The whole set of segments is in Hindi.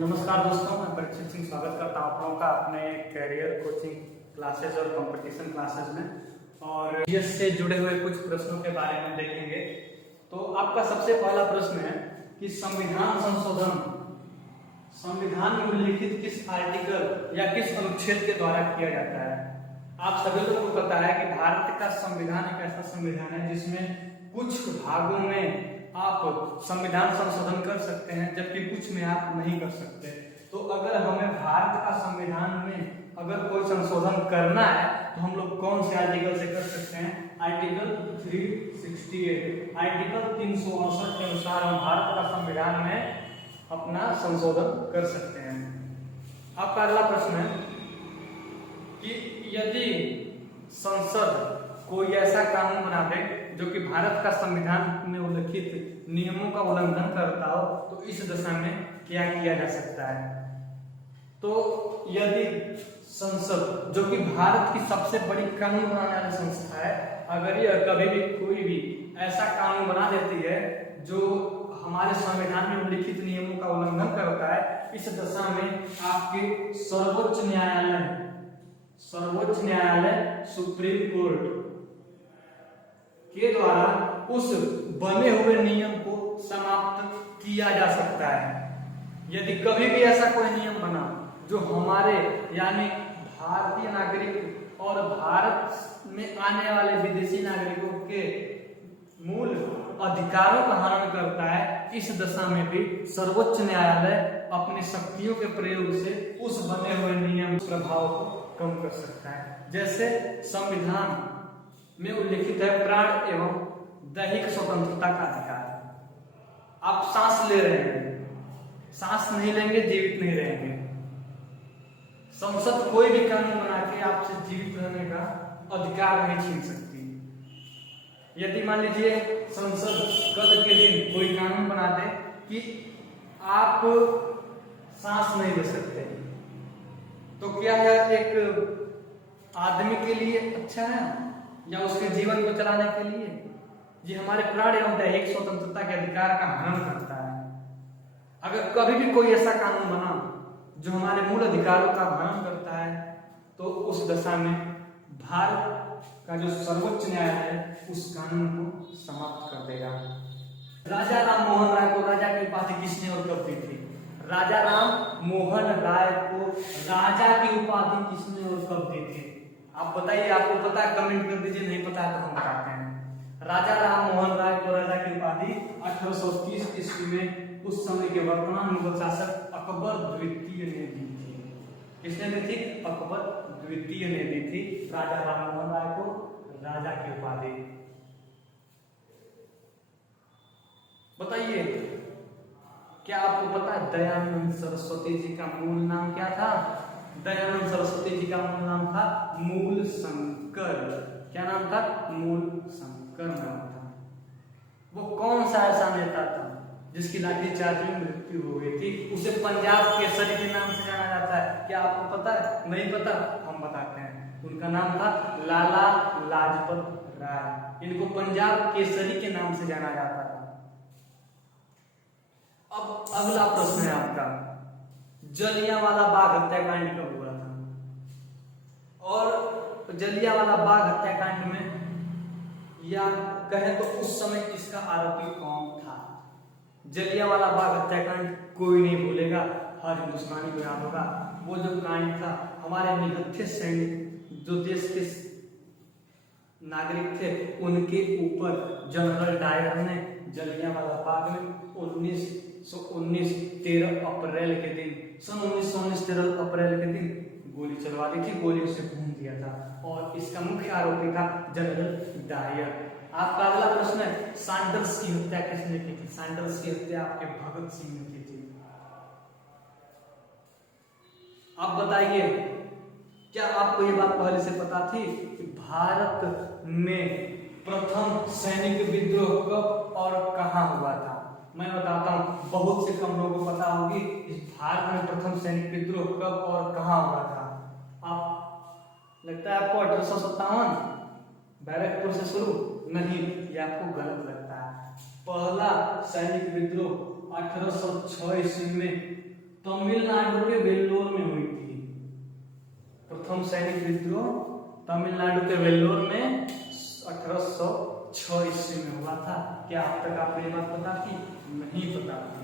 नमस्कार दोस्तों, मैं परीक्षित सिंह स्वागत करता हूँ आप लोगों का अपने कैरियर कोचिंग क्लासेस और कंपटीशन क्लासेस में। और जीएस से जुड़े हुए कुछ प्रश्नों के बारे में देखेंगे। तो आपका सबसे पहला प्रश्न है कि संविधान संशोधन संविधान में उल्लिखित किस आर्टिकल या किस अनुच्छेद के द्वारा किया जाता है। आप सभी लोगों को पता है कि भारत का संविधान एक ऐसा संविधान है जिसमें कुछ भागों में आप संविधान संशोधन कर सकते हैं, जबकि कुछ में आप नहीं कर सकते। तो अगर हमें भारत का संविधान में अगर कोई संशोधन करना है तो हम लोग कौन से आर्टिकल से कर सकते हैं? आर्टिकल 368, आर्टिकल 368 के अनुसार हम भारत का संविधान में अपना संशोधन कर सकते हैं। आपका अगला प्रश्न है कि यदि संसद कोई ऐसा कानून बना दे जो कि भारत का संविधान में उल्लिखित नियमों का उल्लंघन करता हो, तो इस दशा में क्या किया जा सकता है? तो यदि संसद, जो कि भारत की सबसे बड़ी कानून बनाने वाली संस्था है, अगर यह कभी भी कोई भी ऐसा कानून बना देती है जो हमारे संविधान में उल्लिखित नियमों का उल्लंघन करता है, इस दशा में आपके सर्वोच्च न्यायालय सुप्रीम कोर्ट के द्वारा उस बने हुए नियम को समाप्त किया जा सकता है। यदि कभी भी ऐसा कोई नियम बना जो हमारे यानी भारतीय नागरिक और भारत में आने वाले विदेशी नागरिकों के मूल अधिकारों का हनन करता है, इस दशा में भी सर्वोच्च न्यायालय अपनी शक्तियों के प्रयोग से उस बने हुए नियम प्रभाव को कम कर सकता है। जैसे संविधान में उल्लिखित है प्राण एवं दैहिक स्वतंत्रता का अधिकार। आप सांस ले रहे हैं, सांस नहीं लेंगे जीवित नहीं रहेंगे। संसद कोई भी कानून बना के आपसे जीवित रहने का अधिकार नहीं छीन सकती। यदि मान लीजिए संसद कल के दिन कोई कानून बना दे कि आप सांस नहीं ले सकते, तो क्या यह एक आदमी के लिए अच्छा है या उसके जीवन को चलाने के लिए? ये हमारे प्राण एवं दैहिक स्वतंत्रता के अधिकार का हनन करता है। अगर कभी भी कोई ऐसा कानून बना जो हमारे मूल अधिकारों का हनन करता है, तो उस दशा में भारत का जो सर्वोच्च न्यायालय है उस कानून को समाप्त कर देगा। राजा राम मोहन राय को राजा की उपाधि किसने और कब दी थी? राजा राम मोहन राय को राजा की उपाधि किसने और कब दी थी? आप बताइए, आपको पता है कमेंट कर दीजिए, नहीं पता है तो हम बताते हैं। राजा राम मोहन राय को राजा की उपाधि 1830 ईस्वी में उस समय के वर्तमान मुगल शासक अकबर द्वितीय ने दी थी। किसने दी थी? अकबर द्वितीय ने दी थी राजा राम मोहन राय को राजा की उपाधि। बताइए, क्या आपको पता है दयानंद सरस्वती जी का मूल नाम क्या था? दयानंद सरस्वती जी का मूल नाम था मूल शंकर। क्या नाम था? मूल शंकर नाम था। वो कौन सा ऐसा नेता था जिसकी लाठीचार्ज में मृत्यु हो गई थी? उसे पंजाब केसरी के नाम से जाना जाता है। क्या आपको पता है? नहीं पता, हम बताते हैं। उनका नाम था लाला लाजपत राय। इनको पंजाब केसरी के नाम से जाना जाता था। अब अगला प्रश्न है आपका, जलियांवाला बाग हत्याकांड कब हुआ था? और जलियांवाला बाग हत्याकांड में या कहें तो उस समय इसका आरोपी कौन था? जलियांवाला बाग हत्याकांड कोई नहीं भूलेगा, हर हिंदुस्तानी को याद होगा। वो जो कांड था, हमारे निहत्थे सैनिक जो देश के नागरिक थे उनके ऊपर जनरल डायर ने जलियांवाला बाग में 1919 13 अप्रैल के दिन सन 1919 13 अप्रैल के दिन गोली चलवा दी थी, गोली से भून दिया था और इसका मुख्य आरोपी था जनरल डायर। आपका अगला प्रश्न है, सैंडर्स की हत्या किसने की थी? सैंडर्स की हत्या आपके भगत सिंह ने की थी। आप बताइए, क्या आपको ये बात पहले से पता थी कि भारत में प्रथम सैनिक विद्रोह कब और कहां हुआ था? मैं बताता हूं, बहुत से कम लोगों को पता होगी इस भारत में प्रथम सैनिक विद्रोह कब और कहां हुआ था। आप लगता है आपको 1857 बैरकपुर से शुरू? नहीं, ये आपको गलत लगता है। पहला सैनिक विद्रोह 1806 ईस्वी में तमिलनाडु के वेल्लोर में हुई थी। प्रथम सैनिक विद्रोह तमिलनाडु के वेल्लोर में 1806 ईस्वी में हुआ था। क्या अब तक आपको ये बात पता थी? नहीं पता थी।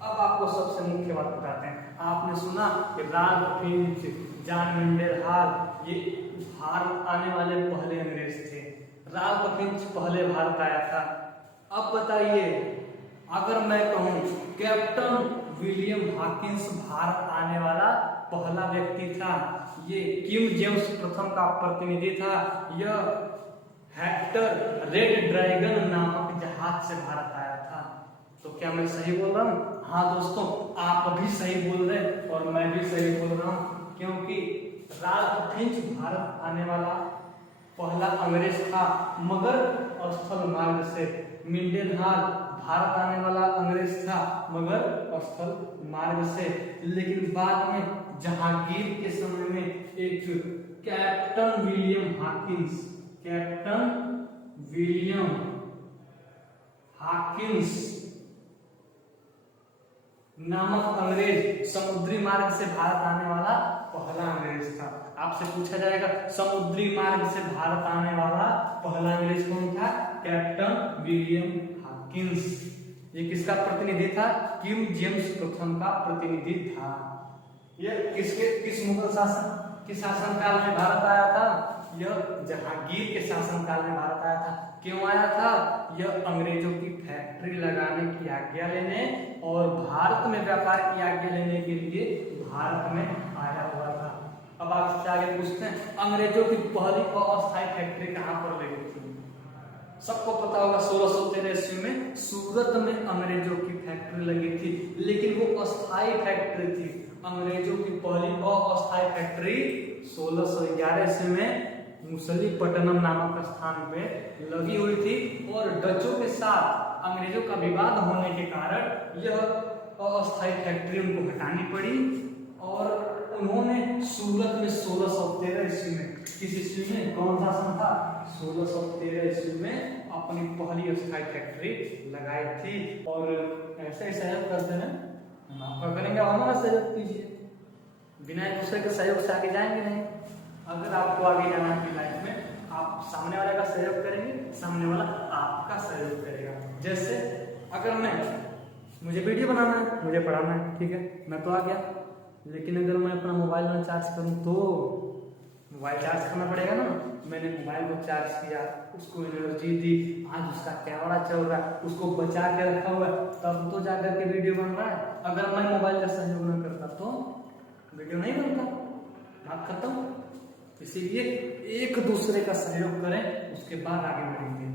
अब आपको सबसे मुख्य बात बताते हैं। आपने सुना कि राल्फ फिंच, जॉन मंडेलहाल ये भारत आने वाले पहले अंग्रेज थे। राल्फ फिंच पहले भारत आया था। अब बताइए, अगर मैं कहूं कैप्टन विलियम हॉकिंस भारत आने वाला पहला व्यक्ति था, ये किंग जेम्स प्रथम का प्रतिनिधि था, यह हेक्टर रेड ड्रैगन नामक जहाज से भारत आया था। तो क्या मैं सही बोल रहा हूँ? हाँ दोस्तों, आप भी सही बोल रहे हैं और मैं भी सही बोल रहा हूँ, क्योंकि राल्फ फिंच भारत आने वाला पहला अंग्रेज था, मगर स्थल मार्ग से। मंडेलहाल भारत आने वाला अंग्रेज था, मगर स्थल मार्ग से। लेकिन बाद में जहांगीर के समय में एक captain William Hawkins, captain William Hawkins नामक अंग्रेज समुद्री मार्ग से भारत आने वाला पहला अंग्रेज था। आपसे पूछा जाएगा समुद्री मार्ग से भारत आने वाला पहला अंग्रेज कौन था? Captain William Hawkins. ये किसका प्रतिनिधि था? किंग जेम्स प्रथम का प्रतिनिधि था। यह किस मुगल शासन के शासन काल में भारत आया था? यह जहांगीर के शासन काल में भारत आया था। क्यों आया था? यह अंग्रेजों की फैक्ट्री लगाने की आज्ञा लेने और भारत में व्यापार की आज्ञा लेने के लिए भारत में आया हुआ था। अब आपसे आगे पूछते हैं, अंग्रेजों की पहली अस्थायी फैक्ट्री कहाँ पर लगी थी? सबको पता होगा 1613 ईस्वी में सूरत में अंग्रेजों की फैक्ट्री लगी थी, लेकिन वो अस्थायी फैक्ट्री थी। अंग्रेजों की पहली अस्थायी फैक्ट्री 1611 ईस्वी में मुसलीपट्टनम नामक स्थान पे लगी हुई थी, और डचों के साथ अंग्रेजों का विवाद होने के कारण यह अस्थायी फैक्ट्री उनको हटानी पड़ी, और उन्होंने सूरत में 1613 ईस्वी में, किस ईस्वी में, कौन सा सन था? 1613 ईस्वी में अपनी पहली अस्थायी फैक्ट्री लगाई थी। और ऐसे ही सहयोग करते हैं, हम आपका करेंगे, हमारा सहयोग कीजिए। बिना एक दूसरे के सहयोग से आगे जाएंगे नहीं। अगर आपको आगे जाना है लाइफ में, आप सामने वाले का सहयोग करेंगे, सामने वाला आपका सहयोग करेगा। जैसे अगर मुझे वीडियो बनाना है, मुझे पढ़ाना है, ठीक है, मैं तो आ गया, लेकिन अगर मैं अपना मोबाइल में चार्ज करूं तो मोबाइल चार्ज करना पड़ेगा ना। मैंने मोबाइल को चार्ज किया, उसको एनर्जी दी, आज उसका कैमरा चल रहा है, उसको बचा के रखा हुआ है, तब तो जाकर के वीडियो बन रहा है। अगर मैं मोबाइल का सहयोग न करता तो वीडियो नहीं बनता, बात खत्म। इसीलिए एक दूसरे का सहयोग करें, उसके बाद आगे बढ़ेंगे।